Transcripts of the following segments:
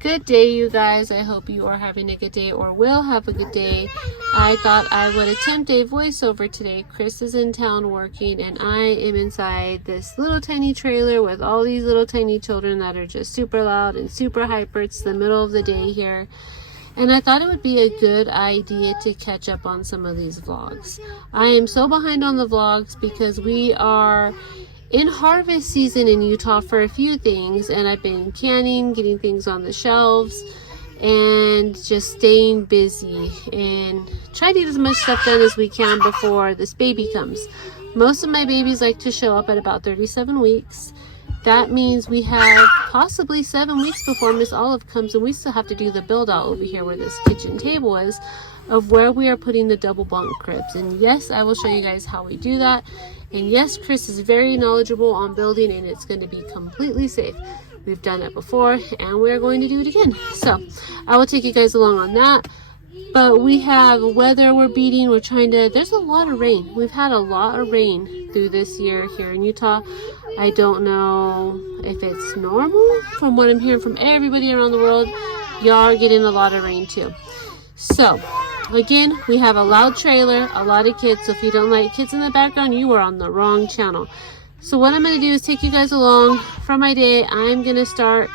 Good day, you guys. I hope you are having a good day or will have a good day. I thought I would attempt a voiceover today. Chris is in town working and I am inside this little tiny trailer with all these little tiny children that are just super loud and super hyper. It's the middle of the day here. And I thought it would be a good idea to catch up on some of these vlogs. I am so behind on the vlogs because we are in harvest season in Utah for a few things, and I've been canning, getting things on the shelves, and just staying busy and try to get as much stuff done as we can before this baby comes. Most of my babies like to show up at about 37 weeks. That means we have possibly 7 weeks before Miss Olive comes, and we still have to do the build out over here where this kitchen table is, of where we are putting the double bunk cribs. And yes, I will show you guys how we do that. And yes, Chris is very knowledgeable on building, and it's going to be completely safe. We've done it before and we're going to do it again. So I will take you guys along on that. But we have weather we're beating. We're trying to, there's a lot of rain. We've had a lot of rain through this year here in Utah. I don't know if it's normal. From what I'm hearing from everybody around the world, y'all are getting a lot of rain too. So again, we have a loud trailer, a lot of kids. So if you don't like kids in the background, you are on the wrong channel. So what I'm going to do is take you guys along for my day. I'm going to start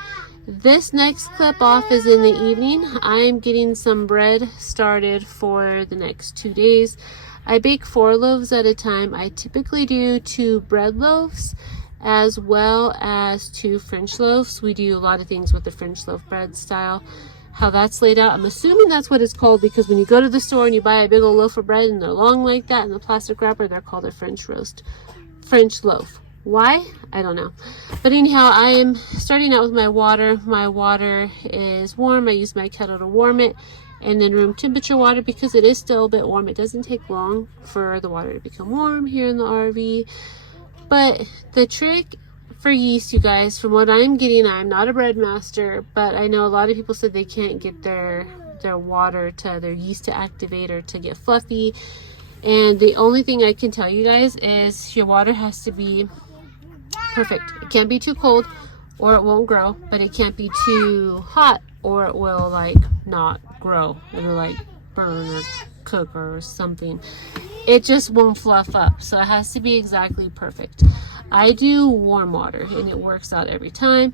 this next clip off is in the evening. I'm getting some bread started for the next 2 days. I bake 4 loaves at a time. I typically do 2 bread loaves as well as 2 French loaves. We do a lot of things with the French loaf bread style. How that's laid out, I'm assuming that's what it's called, because when you go to the store and you buy a big old loaf of bread and they're long like that in the plastic wrapper, they're called a French loaf. Why? I don't know. But anyhow, I am starting out with my water. My water is warm. I use my kettle to warm it, and then room temperature water because it is still a bit warm. It doesn't take long for the water to become warm here in the RV. But the trick for yeast, you guys, from what I'm getting, I'm not a bread master, but I know a lot of people said they can't get their water to, their yeast to activate or to get fluffy. And the only thing I can tell you guys is your water has to be perfect. It can't be too cold or it won't grow, but it can't be too hot or it will like not grow. It'll like burn or cook or something. It just won't fluff up. So it has to be exactly perfect. I do warm water and it works out every time.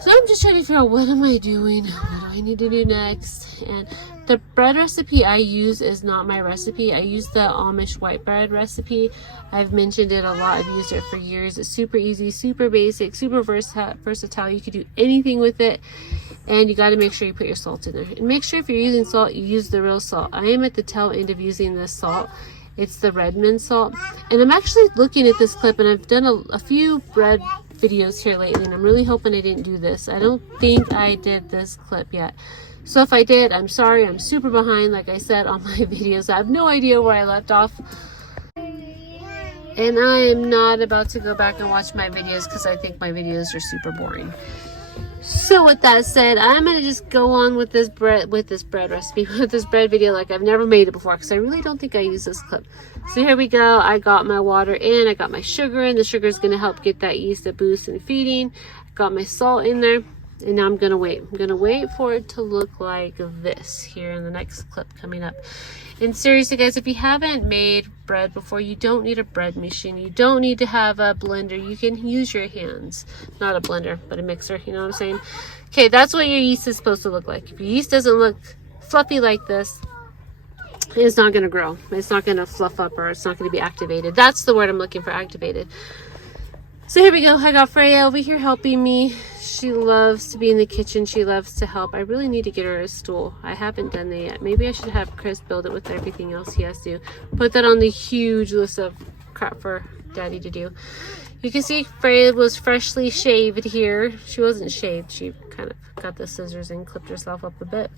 So I'm just trying to figure out, what am I doing? What do I need to do next? And the bread recipe I use is not my recipe. I use the Amish white bread recipe. I've mentioned it a lot. I've used it for years. It's super easy, super basic, super versatile. You can do anything with it. And you got to make sure you put your salt in there. And make sure if you're using salt, you use the real salt. I am at the tail end of using this salt. It's the Redmond salt. And I'm actually looking at this clip, and I've done a few bread videos here lately, and I'm really hoping I didn't do this. I don't think I did this clip yet. So if I did, I'm sorry. I'm super behind, like I said, on my videos. I have no idea where I left off. And I am not about to go back and watch my videos because I think my videos are super boring. So with that said, I'm going to just go on with this bread recipe, with this bread video like I've never made it before, because I really don't think I use this clip. So here we go. I got my water in. I got my sugar in. The sugar is going to help get that yeast a boost in feeding. Got my salt in there. And now I'm going to wait. I'm going to wait for it to look like this here in the next clip coming up. And seriously, guys, if you haven't made bread before, you don't need a bread machine. You don't need to have a blender. You can use your hands. Not a blender, but a mixer. You know what I'm saying? Okay, that's what your yeast is supposed to look like. If your yeast doesn't look fluffy like this, it's not going to grow. It's not going to fluff up, or it's not going to be activated. That's the word I'm looking for, activated. So here we go. I got Freya over here helping me. She loves to be in the kitchen. She loves to help. I really need to get her a stool. I haven't done that yet. Maybe I should have Chris build it with everything else he has to. Put that on the huge list of crap for Daddy to do. You can see Freya was freshly shaved here. She wasn't shaved. She kind of got the scissors and clipped herself up a bit.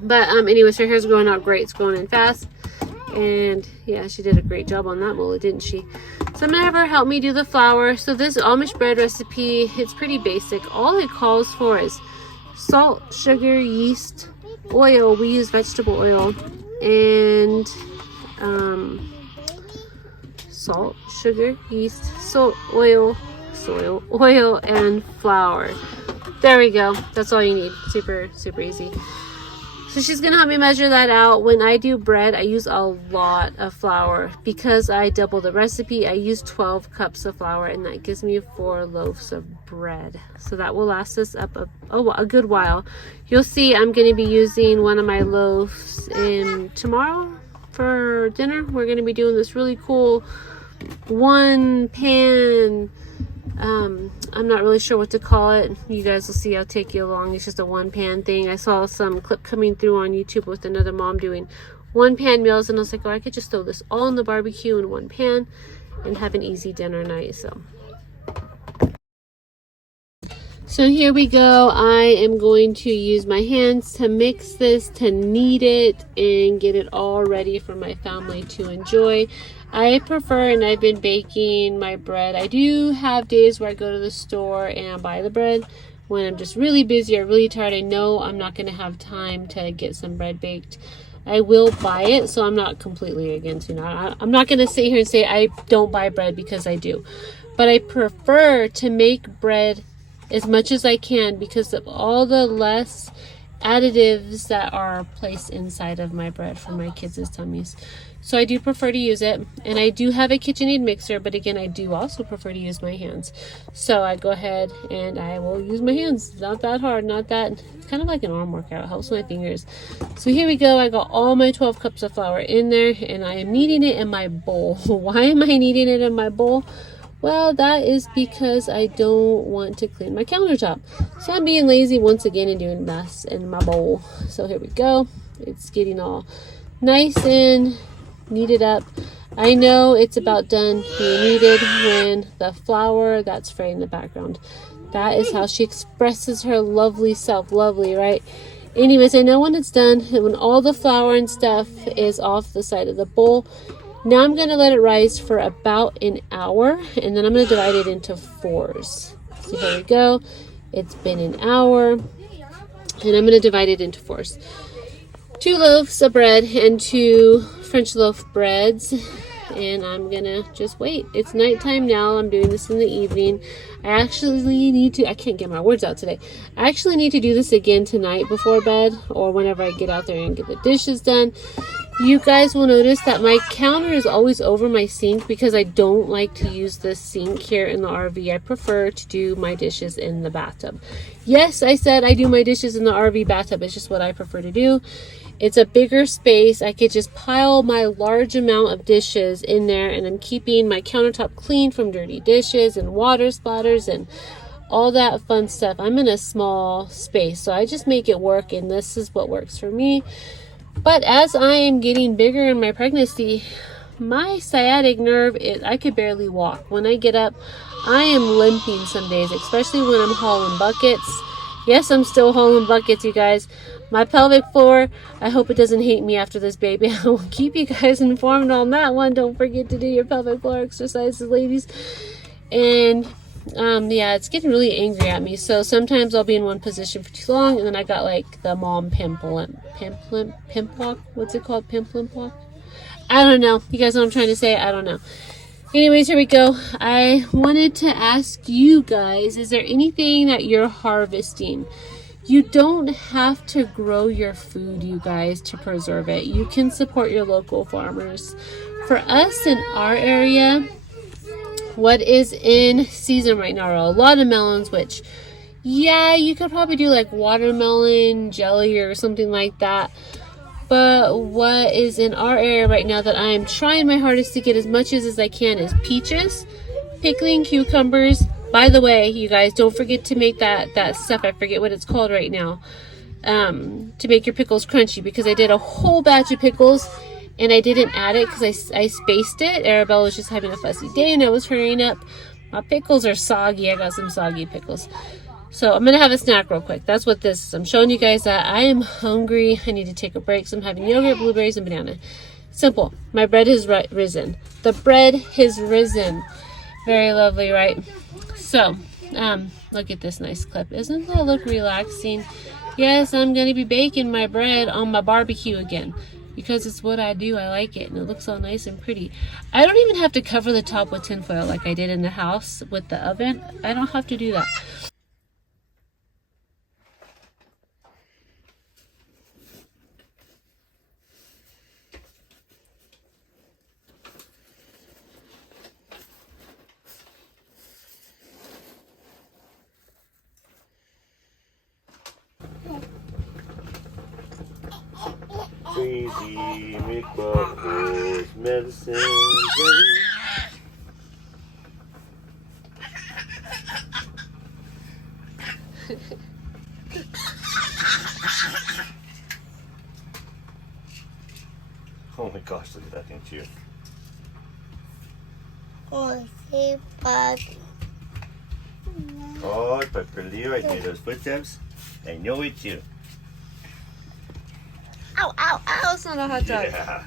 But anyways, her hair's growing out great. It's growing in fast. And yeah, she did a great job on that mullet, didn't she? So I'm gonna have her help me do the flour. So this Amish bread recipe, it's pretty basic. All it calls for is salt, sugar, yeast, oil. We use vegetable oil, and salt, sugar, yeast, oil, and flour. There we go. That's all you need. Super, super easy. So she's going to help me measure that out. When I do bread, I use a lot of flour. Because I double the recipe, I use 12 cups of flour, and that gives me 4 loaves of bread. So that will last us up a good while. You'll see I'm going to be using one of my loaves tomorrow for dinner. We're going to be doing this really cool one pan, I'm not really sure what to call it. You guys will see. I'll take you along. It's just a one pan thing. I saw some clip coming through on YouTube with another mom doing one pan meals, and I was like, oh, I could just throw this all in the barbecue in one pan and have an easy dinner night. So here we go. I am going to use my hands to mix this, to knead it, and get it all ready for my family to enjoy. I prefer, and I've been baking my bread. I do have days where I go to the store and buy the bread when I'm just really busy or really tired. I know I'm not going to have time to get some bread baked. I will buy it, so I'm not completely against, I'm not going to sit here and say I don't buy bread, because I do. But I prefer to make bread as much as I can because of all the less additives that are placed inside of my bread for my kids' tummies. So I do prefer to use it, and I do have a KitchenAid mixer, but again, I do also prefer to use my hands. So I go ahead and I will use my hands. It's not that hard, it's kind of like an arm workout. It helps my fingers. So here we go. I got all my 12 cups of flour in there, and I am kneading it in my bowl. Why am I kneading it in my bowl? Well, that is because I don't want to clean my countertop. So I'm being lazy once again and doing a mess in my bowl. So here we go. It's getting all nice and kneaded up. I know it's about done being kneaded when the flour that's frayed in the background. That is how she expresses her lovely self. Lovely, right? Anyways, I know when it's done, when all the flour and stuff is off the side of the bowl. Now I'm going to let it rise for about an hour, and then I'm going to divide it into 4s. So here we go. It's been an hour, and I'm going to divide it into 4s. 2 loaves of bread and 2 French loaf breads, and I'm going to just wait. It's nighttime now. I'm doing this in the evening. I can't get my words out today. I actually need to do this again tonight before bed, or whenever I get out there and get the dishes done. You guys will notice that my counter is always over my sink because I don't like to use the sink here in the RV. I prefer to do my dishes in the bathtub. Yes, I said I do my dishes in the RV bathtub. It's just what I prefer to do. It's a bigger space. I could just pile my large amount of dishes in there, and I'm keeping my countertop clean from dirty dishes and water splatters and all that fun stuff. I'm in a small space, so I just make it work, and this is what works for me. But as I am getting bigger in my pregnancy, my sciatic nerve I could barely walk. When I get up, I am limping some days, especially when I'm hauling buckets. Yes, I'm still hauling buckets, you guys. My pelvic floor, I hope it doesn't hate me after this baby. I will keep you guys informed on that one. Don't forget to do your pelvic floor exercises, ladies. And yeah, it's getting really angry at me. So sometimes I'll be in one position for too long, and then I got like the mom pimple block. What's it called? Pimple block? I don't know. You guys know what I'm trying to say? I don't know. Anyways, here we go. I wanted to ask you guys, is there anything that you're harvesting? You don't have to grow your food, you guys, to preserve it. You can support your local farmers. For us in our area, what is in season right now are a lot of melons, which, yeah, you could probably do like watermelon jelly or something like that. But what is in our area right now that I am trying my hardest to get as much as I can is peaches, pickling cucumbers. By the way, you guys, don't forget to make that stuff. I forget what it's called right now. To make your pickles crunchy, because I did a whole batch of pickles and I didn't add it because I spaced it. Arabella was just having a fussy day and I was hurrying up. My pickles are soggy. I got some soggy pickles. So I'm going to have a snack real quick. That's what this is. I'm showing you guys that I am hungry. I need to take a break. So I'm having yogurt, blueberries, and banana. Simple. My bread has risen. The bread has risen. Very lovely, right? So, look at this nice clip. Doesn't that look relaxing? Yes, I'm going to be baking my bread on my barbecue again, because it's what I do. I like it, and it looks all nice and pretty. I don't even have to cover the top with tinfoil like I did in the house with the oven. I don't have to do that. crazy, make bubbles, medicine. Oh my gosh, look at that thing too. Oh, see, but Oh, but for Leo, I can hear those footsteps. I know it's you. Ow, ow, ow, it's not a hot dog. Yeah.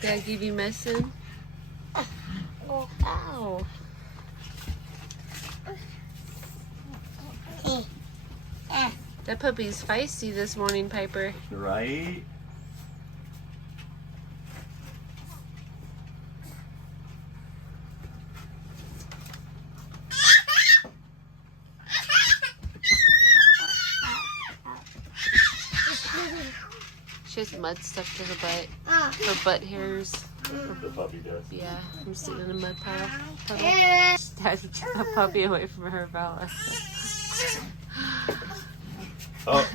Did I give you medicine? Oh, ow. That puppy's feisty this morning, Piper. Right? She has mud stuck to her butt. Her butt hairs. The puppy does. Yeah, I'm sitting in a mud pile. Daddy took the puppy away from her, Bella. Oh.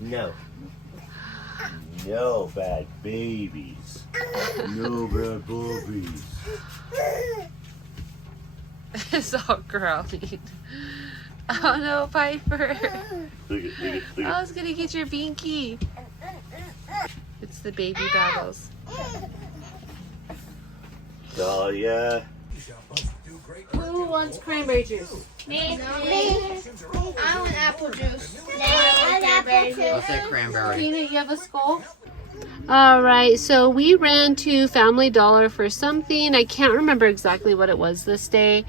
No. No bad babies. No bad puppies. It's all growling. Oh no, Piper. Look at. I was gonna get your binky. It's the baby battles. Dahlia. Who wants cranberry juice? me. I want apple juice. I want apple juice. I'll say cranberry. Tina, you have a skull? All right, so we ran to Family Dollar for something. I can't remember exactly what it was this day.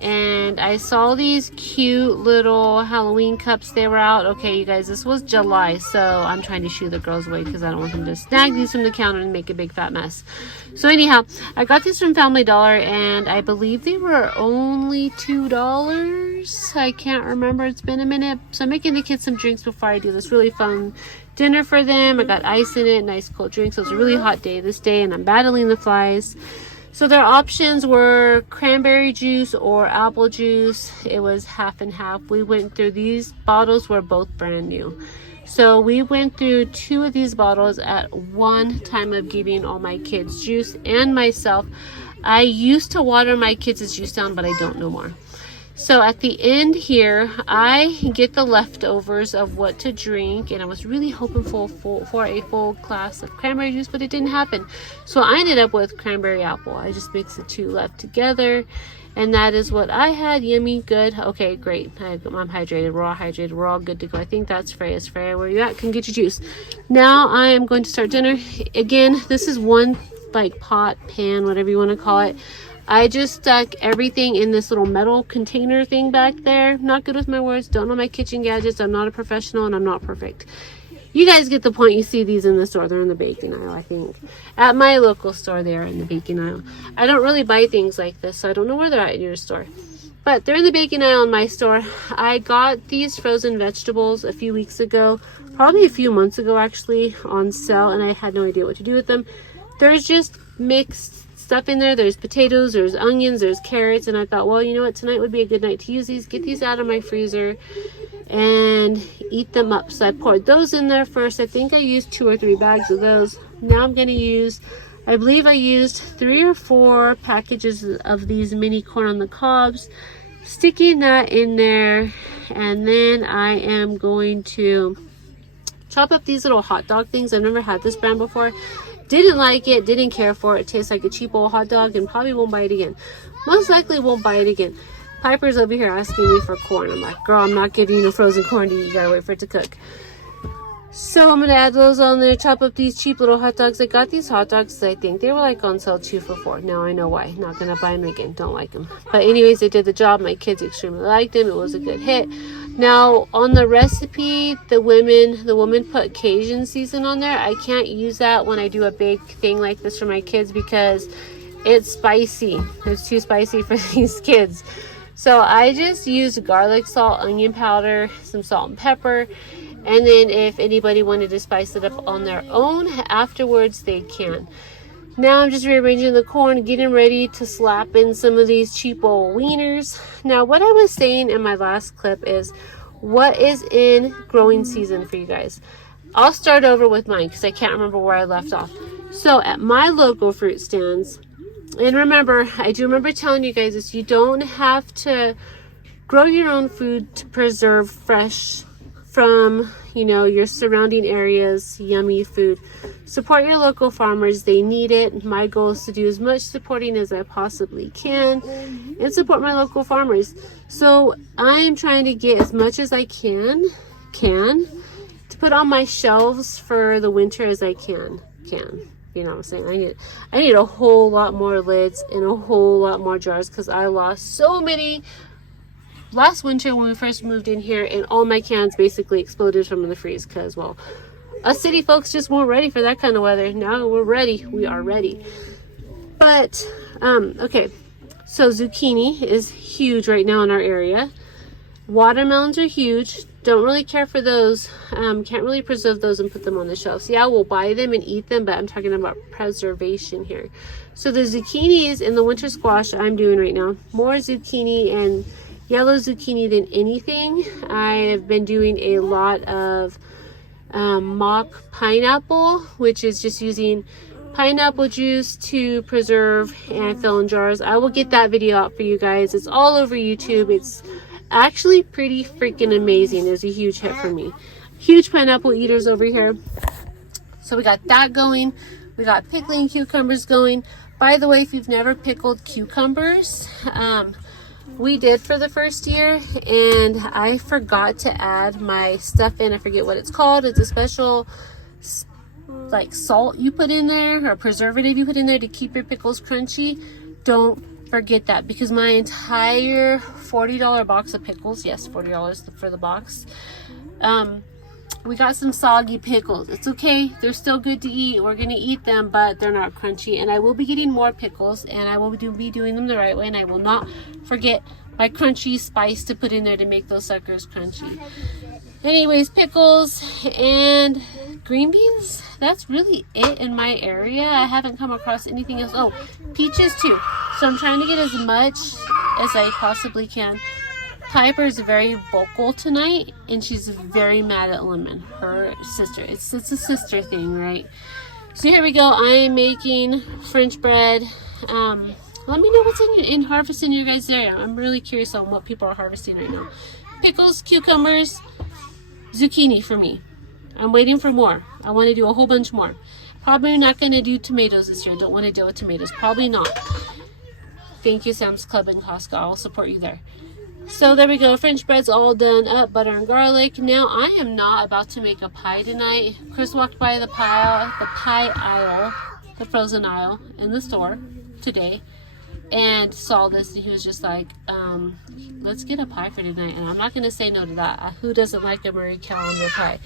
And I saw these cute little Halloween cups. They were out. Okay, you guys, this was July, so I'm trying to shoo the girls away because I don't want them to snag these from the counter and make a big fat mess. So anyhow, I got these from Family Dollar, and I believe they were only $2. I can't remember. It's been a minute. So I'm making the kids some drinks before I do this really fun dinner for them. I got ice in it, nice cold drink. So it's a really hot day this day, and I'm battling the flies. So their options were cranberry juice or apple juice. It was half and half. We went through, these bottles were both brand new. So we went through 2 of these bottles at one time of giving all my kids juice and myself. I used to water my kids' juice down, but I don't no more. So at the end here, I get the leftovers of what to drink, and I was really hoping for a full glass of cranberry juice, but it didn't happen. So I ended up with cranberry apple. I just mixed the 2 left together, and that is what I had. Yummy, good. Okay, great. I'm hydrated. We're all hydrated. We're all good to go. I think that's Freya's. Freya, where you at? Come get your juice. Now I am going to start dinner. Again, this is one like pot, pan, whatever you want to call it. I just stuck everything in this little metal container thing back there. Not good with my words. Don't know my kitchen gadgets. I'm not a professional and I'm not perfect. You guys get the point. You see these in the store. They're in the baking aisle, I think. At my local store, they are in the baking aisle. I don't really buy things like this, so I don't know where they're at in your store. But they're in the baking aisle in my store. I got these frozen vegetables a few weeks ago. Probably a few months ago, actually, on sale. And I had no idea what to do with them. There's just mixed stuff in there. There's potatoes, there's onions, there's carrots, and I thought, well, you know what, tonight would be a good night to use these. Get these out of my freezer and eat them up. So I poured those in there first. I think I used 2 or 3 bags of those. Now I'm going to use, I believe I used 3 or 4 packages of these mini corn on the cobs, sticking that in there, and then I am going to chop up these little hot dog things. I've never had this brand before. Didn't like it, didn't care for it. It tastes like a cheap old hot dog and probably won't buy it again. Most likely won't buy it again. Piper's over here asking me for corn. I'm like, girl, I'm not giving you no frozen corn to eat. You gotta wait for it to cook. So I'm gonna add those on there, chop up these cheap little hot dogs. I got these hot dogs, I think they were like on sale 2 for $4. Now I know why. Not gonna buy them again, don't like them. But anyways, they did the job. My kids extremely liked them. It was a good hit. Now on the recipe, the woman put Cajun season on there. I can't use that when I do a big thing like this for my kids because it's spicy. It's too spicy for these kids. So I just used garlic, salt, onion powder, some salt and pepper. And then if anybody wanted to spice it up on their own afterwards, they can. Now I'm just rearranging the corn, getting ready to slap in some of these cheap old wieners. Now what I was saying in my last clip is what is in growing season for you guys. I'll start over with mine because I can't remember where I left off. So at my local fruit stands, and remember, I do remember telling you guys this, you don't have to grow your own food to preserve fresh from, you know, your surrounding areas, yummy food. Support your local farmers. They need it. My goal is to do as much supporting as I possibly can and support my local farmers. So I'm trying to get as much as I can to put on my shelves for the winter as I can. You know what I'm saying? I need a whole lot more lids and a whole lot more jars because I lost so many last winter when we first moved in here, and all my cans basically exploded from the freeze because, well, us city folks just weren't ready for that kind of weather. Now we're ready. We are ready. But, okay. So zucchini is huge right now in our area. Watermelons are huge. Don't really care for those. Can't really preserve those and put them on the shelves. Yeah, we'll buy them and eat them, but I'm talking about preservation here. So the zucchinis and the winter squash I'm doing right now, more zucchini and yellow zucchini than anything. I have been doing a lot of mock pineapple, which is just using pineapple juice to preserve and fill in jars. I will get that video out for you guys. It's all over YouTube. It's actually pretty freaking amazing. It's a huge hit for me. Huge pineapple eaters over here. So we got that going. We got pickling cucumbers going. By the way, if you've never pickled cucumbers, we did for the first year, and I forgot to add my stuff in. I forget what it's called. It's a special like salt you put in there, or preservative you put in there to keep your pickles crunchy. Don't forget that, because my entire $40 box of pickles, yes, $40 for the box, we got some soggy pickles. It's okay, they're still good to eat. We're gonna eat them, but they're not crunchy. And I will be getting more pickles, and I will be doing them the right way, and I will not forget my crunchy spice to put in there to make those suckers crunchy. Anyways, pickles and green beans, that's really it in my area. I haven't come across anything else. Oh, peaches too. So I'm trying to get as much as I possibly can. Piper is very vocal tonight, and she's very mad at Lemon, her sister. It's a sister thing, right? So here we go. I am making French bread. Let me know what's in harvest in your guys' area. I'm really curious on what people are harvesting right now. Pickles, cucumbers, zucchini for me. I'm waiting for more. I want to do a whole bunch more. Probably not going to do tomatoes this year. Don't want to deal with tomatoes. Probably not. Thank you, Sam's Club and Costco. I'll support you there. So there we go. French bread's all done up. Butter and garlic. Now I am not about to make a pie tonight. Chris walked by the pie aisle, the frozen aisle in the store today, and saw this, and he was just like, let's get a pie for tonight. And I'm not going to say no to that. Who doesn't like a Marie Calendar pie?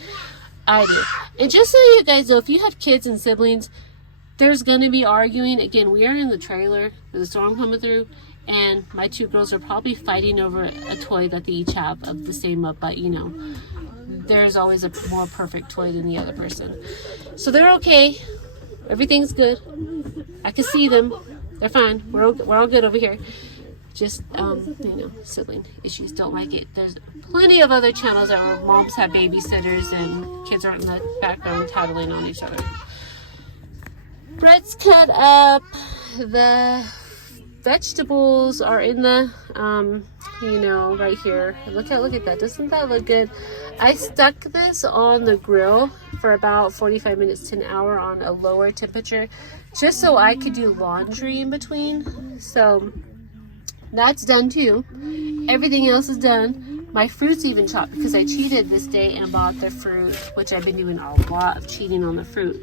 I do. And just so you guys know, if you have kids and siblings, there's going to be arguing. Again, we are in the trailer with a storm coming through, and my two girls are probably fighting over a toy that they each have of the same but you know, there's always a more perfect toy than the other person. So they're okay. Everything's good. I can see them. They're fine. We're all good over here. Just, you know, sibling issues. Don't like it. There's plenty of other channels where moms have babysitters and kids are in the background tattling on each other. Bread's cut up. The vegetables are in the, you know, right here. Look at that. Doesn't that look good? I stuck this on the grill for about 45 minutes to an hour on a lower temperature, just so I could do laundry in between. So that's done too. Everything else is done. My fruit's even chopped because I cheated this day and bought the fruit, which I've been doing a lot of cheating on the fruit.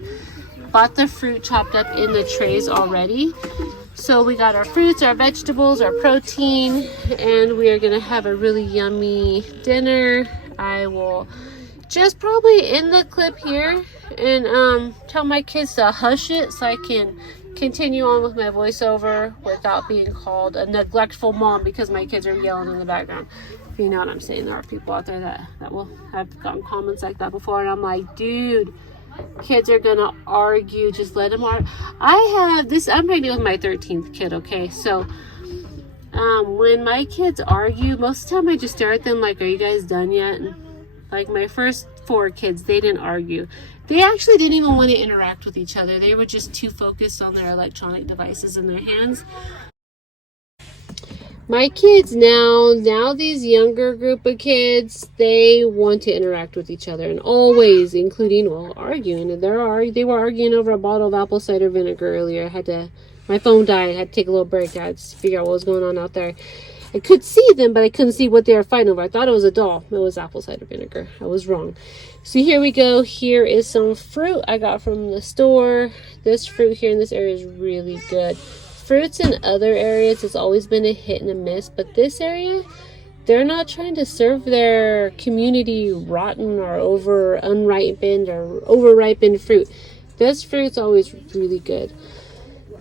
Bought the fruit chopped up in the trays already. So we got our fruits, our vegetables, our protein, and we are gonna have a really yummy dinner. I will just probably end the clip here and tell my kids to hush it so I can continue on with my voiceover without being called a neglectful mom because my kids are yelling in the background. If you know what I'm saying, there are people out there that will have gotten comments like that before, and I'm like, dude, kids are gonna argue, just let them argue. I'm pregnant with my 13th kid, okay? So when my kids argue, most of the time I just stare at them like, are you guys done yet? Like my first 4 kids, they didn't argue. They actually didn't even want to interact with each other. They were just too focused on their electronic devices in their hands. My kids now these younger group of kids, they want to interact with each other, and always, including, well, arguing. And they were arguing over a bottle of apple cider vinegar earlier. My phone died. I had to take a little break. I had to figure out what was going on out there. I could see them, but I couldn't see what they were fighting over. I thought it was a doll. It was apple cider vinegar. I was wrong. So here we go. Here is some fruit I got from the store. This fruit here in this area is really good. Fruits in other areas, it's always been a hit and a miss, but this area, they're not trying to serve their community rotten or unripened or overripened fruit. This fruit's always really good.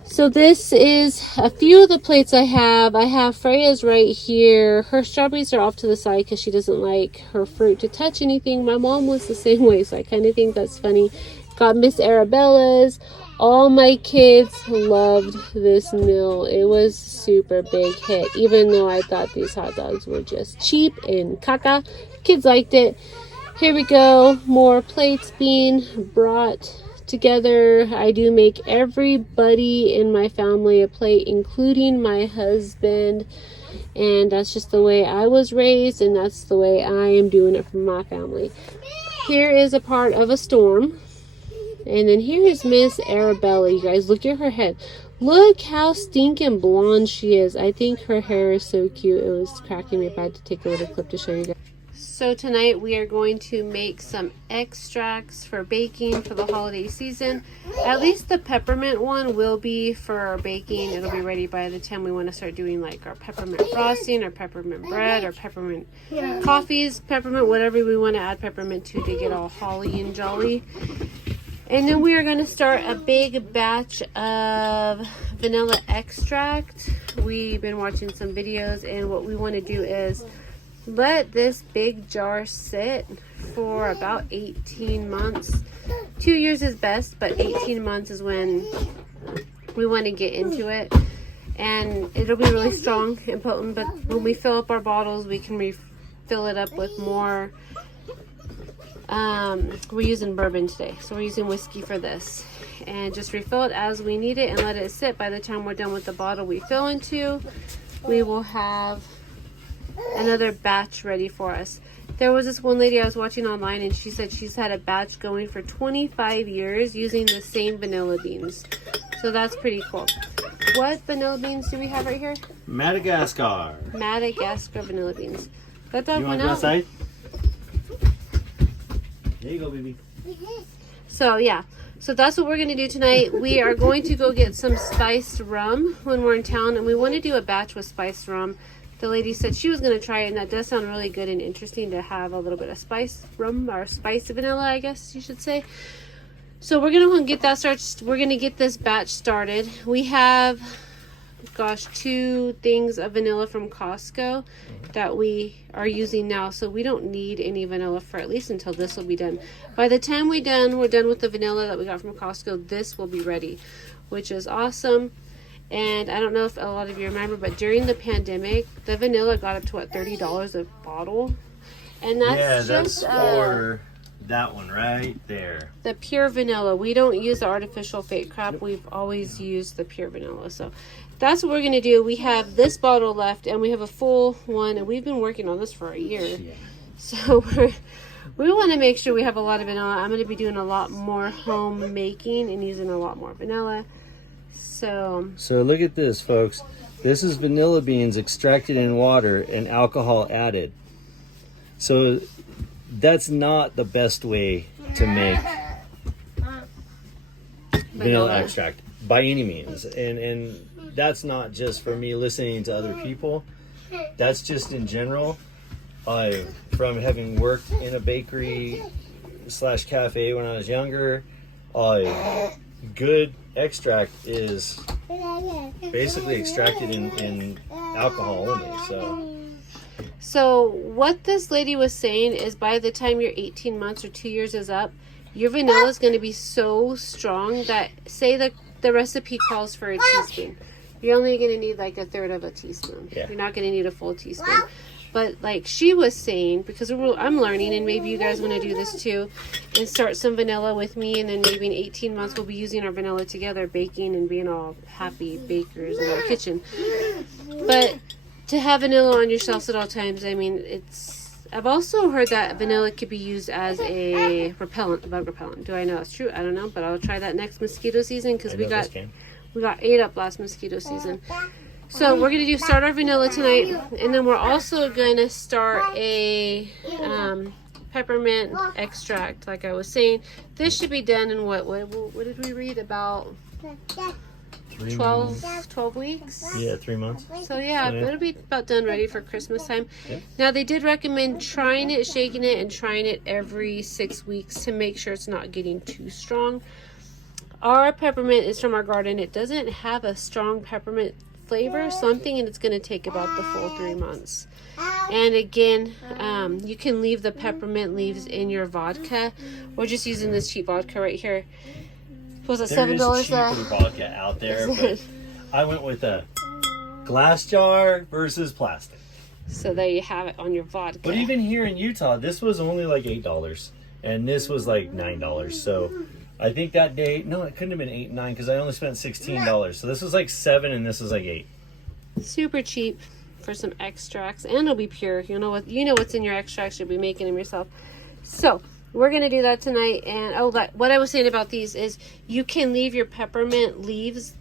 So this is a few of the plates I have. I have Freya's right here. Her strawberries are off to the side because she doesn't like her fruit to touch anything. My mom was the same way, so I kind of think that's funny. Got Miss Arabella's. All my kids loved this meal. It was a super big hit, even though I thought these hot dogs were just cheap and caca. Kids liked it. Here we go. More plates being brought together. I do make everybody in my family a plate, including my husband, and that's just the way I was raised, and that's the way I am doing it for my family. Here is a part of a storm, and then here is Miss Arabella. You guys, look at her head. Look how stinking blonde she is. I think her hair is so cute. It was cracking me up. I had to take a little clip to show you guys. So tonight we are going to make some extracts for baking for the holiday season. At least the peppermint one will be for baking. It'll be ready by the time we want to start doing like our peppermint frosting or peppermint bread or peppermint coffees, peppermint, whatever we want to add peppermint to get all holly and jolly. And then we are going to start a big batch of vanilla extract. We've been watching some videos, and what we want to do is let this big jar sit for about 18 months. 2 years is best, but 18 months is when we want to get into it. And it'll be really strong and potent, but when we fill up our bottles, we can refill it up with more. We're using bourbon today, so we're using whiskey for this. And just refill it as we need it and let it sit. By the time we're done with the bottle we fill into, we will have another batch ready for us. There was this one lady I was watching online, and she said she's had a batch going for 25 years using the same vanilla beans. So that's pretty cool. What vanilla beans do we have right here? Madagascar. Madagascar vanilla beans. Let that You one want to go out. outside? There you go, baby. So yeah, so that's what we're going to do tonight. We are going to go get some spiced rum when we're in town, and we want to do a batch with spiced rum. The lady said she was going to try it, and that does sound really good and interesting to have a little bit of spiced rum, or spiced vanilla, I guess you should say. So we're going to get that started. We're going to get this batch started. We have, gosh, 2 things of vanilla from Costco that we are using now, so we don't need any vanilla for at least until this will be done. By the time we're done with the vanilla that we got from Costco, this will be ready, which is awesome. And I don't know if a lot of you remember, but during the pandemic, the vanilla got up to what, $30 a bottle, and that's just for that one right there. The pure vanilla. We don't use the artificial fake crap. We've always used the pure vanilla. So that's what we're going to do. We have this bottle left, and we have a full one, and we've been working on this for a year. Yeah. So we want to make sure we have a lot of vanilla. I'm going to be doing a lot more homemaking and using a lot more vanilla. So look at this, folks. This is vanilla beans extracted in water and alcohol added. So that's not the best way to make vanilla extract by any means. And that's not just for me listening to other people. That's just in general. From having worked in a bakery / cafe when I was younger, good extract is basically extracted in alcohol only. So what this lady was saying is by the time your 18 months or 2 years is up, your vanilla is going to be so strong that, say the recipe calls for a teaspoon. You're only going to need like a third of a teaspoon. Yeah. You're not going to need a full teaspoon. But like she was saying, because I'm learning, and maybe you guys want to do this too, and start some vanilla with me, and then maybe in 18 months we'll be using our vanilla together, baking and being all happy bakers in our kitchen. But to have vanilla on your shelves at all times, I mean, I've also heard that vanilla could be used as a repellent, bug repellent. Do I know it's true? I don't know, but I'll try that next mosquito season, because we got ate up last mosquito season. So we're going to start our vanilla tonight, and then we're also going to start a peppermint extract, like I was saying. This should be done in what did we read, about 12 weeks? Yeah, 3 months. So yeah, it'll be about done ready for Christmas time. Yeah. Now they did recommend trying it, shaking it, and trying it every 6 weeks to make sure it's not getting too strong. Our peppermint is from our garden. It doesn't have a strong peppermint flavor, so I'm thinking it's going to take about the full 3 months. And again, you can leave the peppermint leaves in your vodka. We're just using this cheap vodka right here. Was it $7? There is cheaper vodka out there, but I went with a glass jar versus plastic. So there you have it on your vodka. But even here in Utah, this was only like $8, and this was like $9. So I think that day, no, it couldn't have been 8, 9, because I only spent $16. So this was like 7, and this was like 8. Super cheap for some extracts, and it'll be pure. You know what's in your extracts. You'll be making them yourself. So we're gonna do that tonight. And what I was saying about these is you can leave your peppermint leaves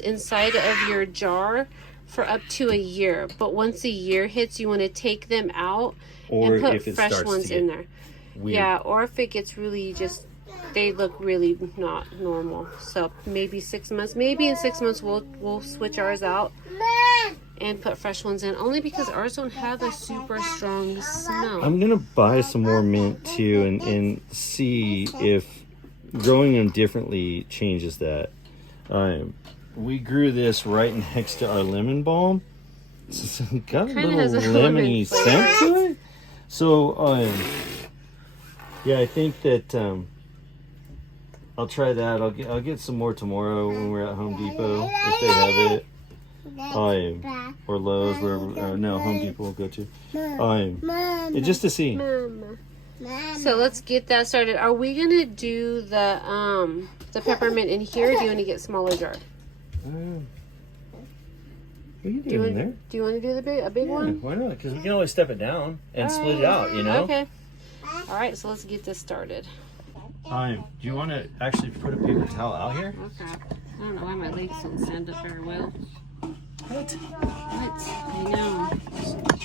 inside of your jar for up to a year. But once a year hits, you want to take them out and put fresh ones in there. Weird. Yeah, or if it gets really they look really not normal. So maybe 6 months. Maybe in 6 months we'll switch ours out and put fresh ones in. Only because ours don't have a super strong smell. I'm gonna buy some more mint too and see if growing them differently changes that. We grew this right next to our lemon balm. It's got a little lemony scent to it. So yeah, I think that I'll try that. I'll get some more tomorrow when we're at Home Depot if they have it. Or Lowe's, wherever. No, Home Depot we'll go to. Just to see. So let's get that started. Are we gonna do the peppermint in here? Or do you want to get a smaller jar? We can do it in there. Do you want to do a big one? Why not? Because we can always step it down and split it out. Okay. All right. So let's get this started. Do you want to actually put a paper towel out here? Okay. I don't know why my legs don't stand up very well. What? I know.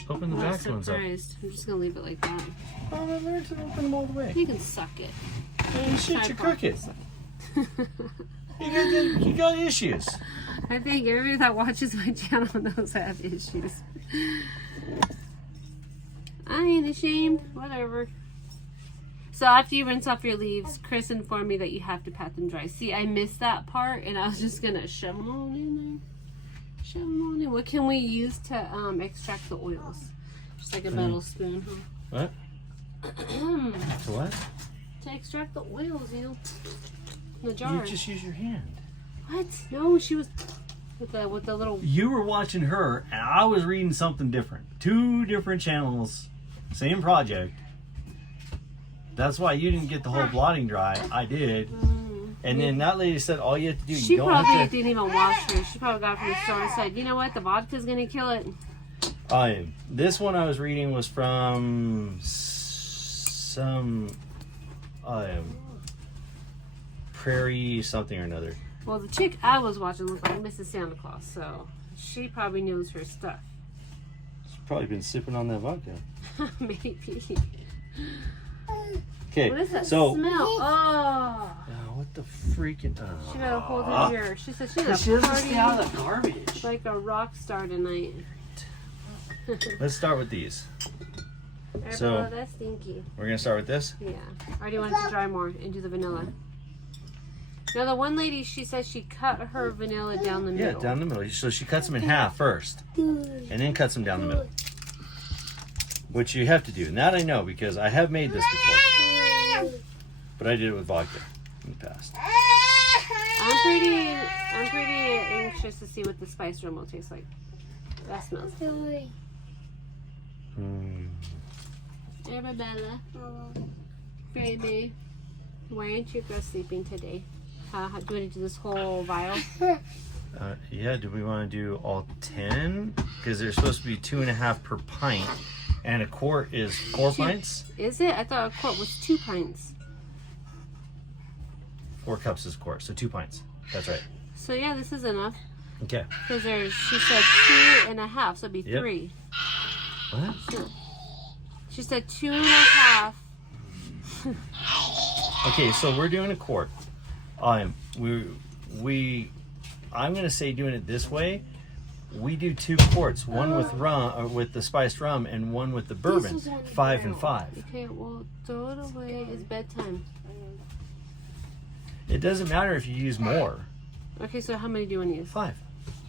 Open the back ones up. I'm just gonna leave it like that. Oh, no, learn to open them all the way. You can suck it. Oh, shit, you're crooked. You got issues. I think everybody that watches my channel knows I have issues. I ain't ashamed. Whatever. So after you rinse off your leaves, Chris informed me that you have to pat them dry. See, I missed that part, and I was just gonna shove them on in there. Shove them on in. What can we use to extract the oils? Just like a metal spoon, huh? What? To what? To extract the oils, in the jar. You just use your hand. What? No, she was with the little. You were watching her, and I was reading something different. 2 different channels, same project. That's why you didn't get the whole blotting dry. I did. And then that lady said all you have to do. She probably didn't even wash her. She probably got it from the store and said, you know what, the vodka's going to kill it. This one I was reading was from some prairie something or another. Well, the chick I was watching looked like Mrs. Santa Claus, so she probably knows her stuff. She's probably been sipping on that vodka. Maybe. Okay, what is that smell? Oh, what the freaking... she got a hold of your... She said she had a party out of garbage. Like a rock star tonight. Let's start with these. So that's stinky. We're going to start with this? Yeah. Or do you want it to dry more and do the vanilla? Now the one lady, she said she cut her vanilla down the middle. Yeah, down the middle. So she cuts them in half first, and then cuts them down the middle. Which you have to do. And that I know because I have made this before. But I did it with vodka in the past. I'm pretty anxious to see what the spice rum will taste like. That smells good. Arabella, baby, why aren't you girls sleeping today? Do you want to do this whole vial? Yeah, do we want to do all 10? Because there's supposed to be 2.5 per pint. And a quart is 4 pints? Is it? I thought a quart was 2 pints. 4 cups is a quart, so 2 pints. That's right. So yeah, this is enough. Okay. Because she said 2.5, so it'd be 3. What? She said 2.5. Okay, so we're doing a quart. I'm gonna say doing it this way. We do 2 quarts, one with rum, with the spiced rum, and one with the bourbon. 5 and 5. Okay, well, throw it away. It's bedtime. It doesn't matter if you use more. Okay, so how many do you want to use? 5.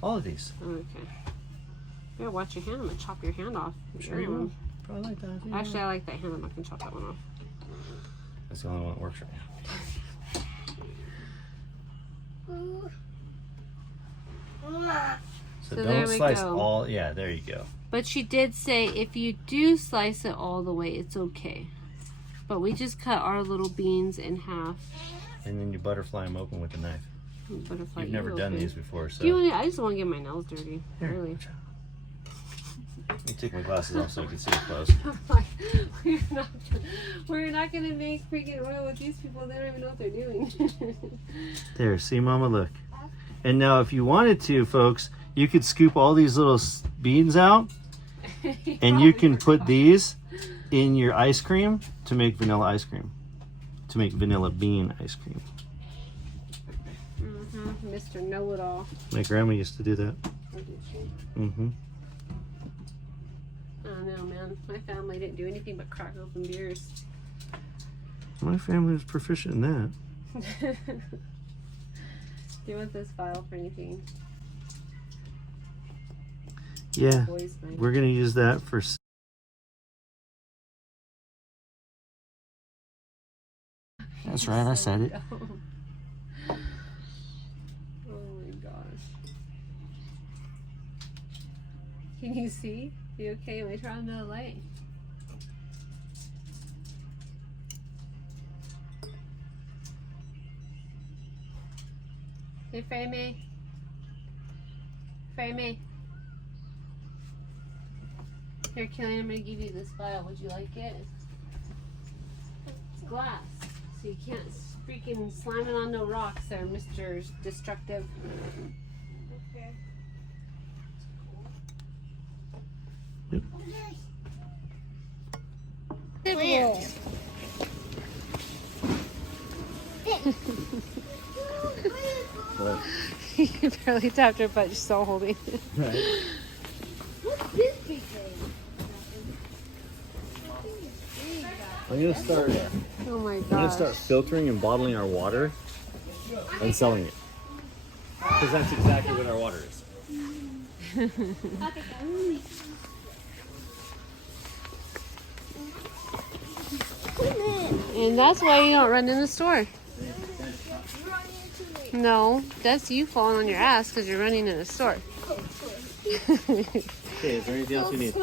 All of these. Okay. You better watch your hand. I'm gonna chop your hand off. Sure you will. Probably like that. Yeah. Actually, I like that hand. I'm not gonna chop that one off. That's the only one that works right now. So there don't we slice go. all. Yeah, there you go. But she did say if you do slice it all the way, it's okay. But we just cut our little beans in half. And then you butterfly them open with a knife. Butterfly, You've never done okay. these before, so. I just want to get my nails dirty. Here, Really. watch out. Let me take my glasses off so I can see it close. We're not gonna make freaking oil with these people. They don't even know what they're doing. There, see, Mama, look. And now, if you wanted to, folks, you could scoop all these little beans out, and you can put these in your ice cream to make vanilla ice cream, to make vanilla bean ice cream. Mr. Know-It-All. My grandma used to do that. Oh, did she? Mm-hmm. Oh no, man. My family didn't do anything but crack open beers. My family was proficient in that. Do you want this file for anything? Yeah, Boys' night. we're gonna use that for. That's right, I said it. Oh my gosh. Can you see? You okay? Let me turn on the light. Hey, Framey. Framey. Here, Kelly, I'm going to give you this file. Would you like it? It's glass, so you can't freaking slam it on no rocks there, Mr. Destructive. Okay. Plants. You barely tapped her butt. She's still holding it. Right. What's this big thing? I'm gonna start. Oh my I'm gonna gosh. start filtering and bottling our water and selling it. Because that's exactly what our water is. And that's why you don't run in the store. No, that's you falling on your ass because you're running in the store. Okay, is there anything else you need?